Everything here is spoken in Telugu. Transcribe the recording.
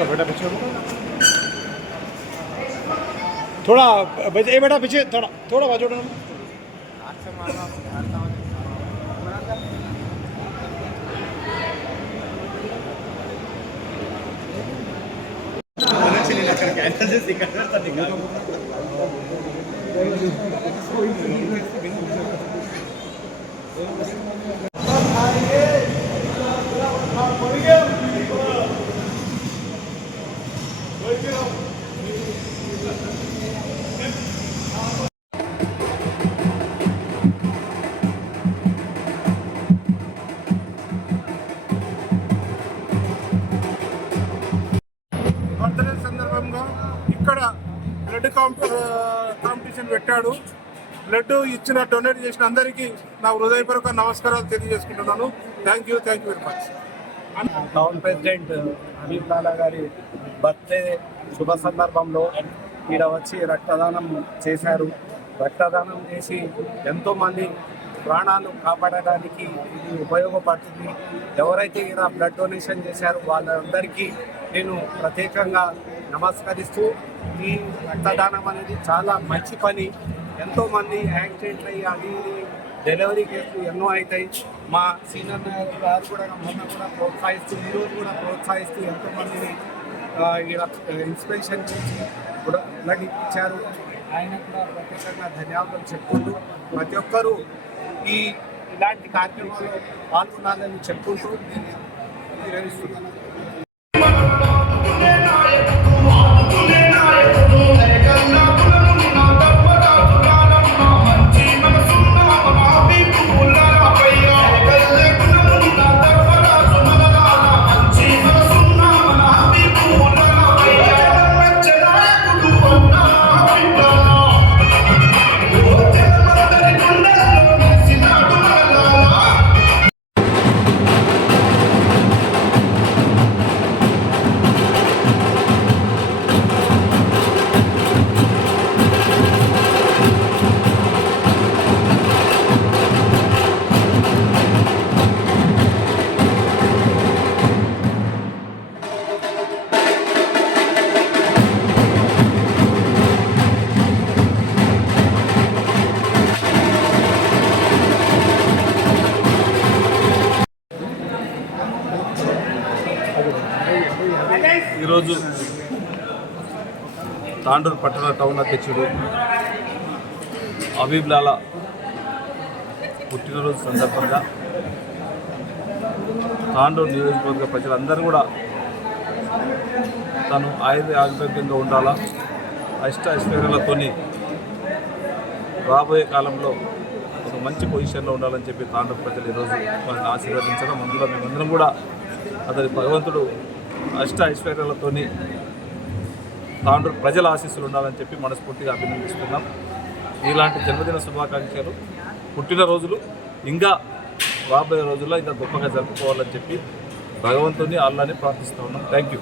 बेटा पीछे थोड़ा ए बेटा पीछे थोड़ा थोड़ा बाजू हटो కాంపిటీషన్ పెట్టాడు. బ్లడ్ ఇచ్చిన డొనేట్ చేసిన అందరికీ నా హృదయపూర్వక నమస్కారాలు తెలియజేసుకుంటున్నాను. Thank you thank you very much. Town president Anil Lala గారి బర్త్డే శుభ సందర్భంలో ఈడ వచ్చి రక్తదానం చేశారు. రక్తదానం చేసి ఎంతోమంది ప్రాణాలు కాపాడడానికి ఇది ఉపయోగపడుతుంది. ఎవరైతే ఇలా బ్లడ్ డొనేషన్ చేశారో వాళ్ళందరికీ నేను ప్రత్యేకంగా నమస్కరిస్తూ ఈ రక్తదానం అనేది చాలా మంచి పని. ఎంతోమంది యాక్సిడెంట్లు అయ్యి అది డెలివరీ కేసులు ఎన్నో అవుతాయి. మా సీనియర్ నాయకులు గారు కూడా మొన్న కూడా ప్రోత్సహిస్తూ ఈరోజు కూడా ప్రోత్సహిస్తూ ఎంతోమందిని ఈడ ఇన్స్పిరేషన్ చేసి కూడా బ్లడ్ ఇప్పించారు ఆయన కూడా ప్రత్యేకంగా ధన్యవాదాలు చెప్పుకుంటూ ప్రతి ఒక్కరూ ఈ ఇలాంటి కార్యక్రమాల్లో పాల్గొనాలని చెప్పుకుంటూ నేను ఈరోజు తాండూరు పట్టణ టౌన్ అధ్యక్షుడు అబీబ్ లాలా పుట్టినరోజు సందర్భంగా తాండూరు నియోజకవర్గ ప్రజలందరూ కూడా తను ఆయుధ ఆరోగ్యంగా ఉండాలా అష్ట ఐశ్వర్యాలతోని రాబోయే కాలంలో ఒక మంచి పొజిషన్లో ఉండాలని చెప్పి తాండూరు ప్రజలు ఈరోజు వారిని ఆశీర్వదించడం. అందులో మేమందరం కూడా అతని భగవంతుడు అష్ట ఐశ్వర్యాలతోని తాండ్రు ప్రజల ఆశీస్సులు ఉండాలని చెప్పి మనస్ఫూర్తిగా అభినందిస్తున్నాం. ఇలాంటి జన్మదిన శుభాకాంక్షలు. పుట్టినరోజులు ఇంకా రాబోయే రోజుల్లో ఇంకా గొప్పగా జరుపుకోవాలని చెప్పి భగవంతుని అల్లాని ప్రార్థిస్తూ ఉన్నాం. Thank you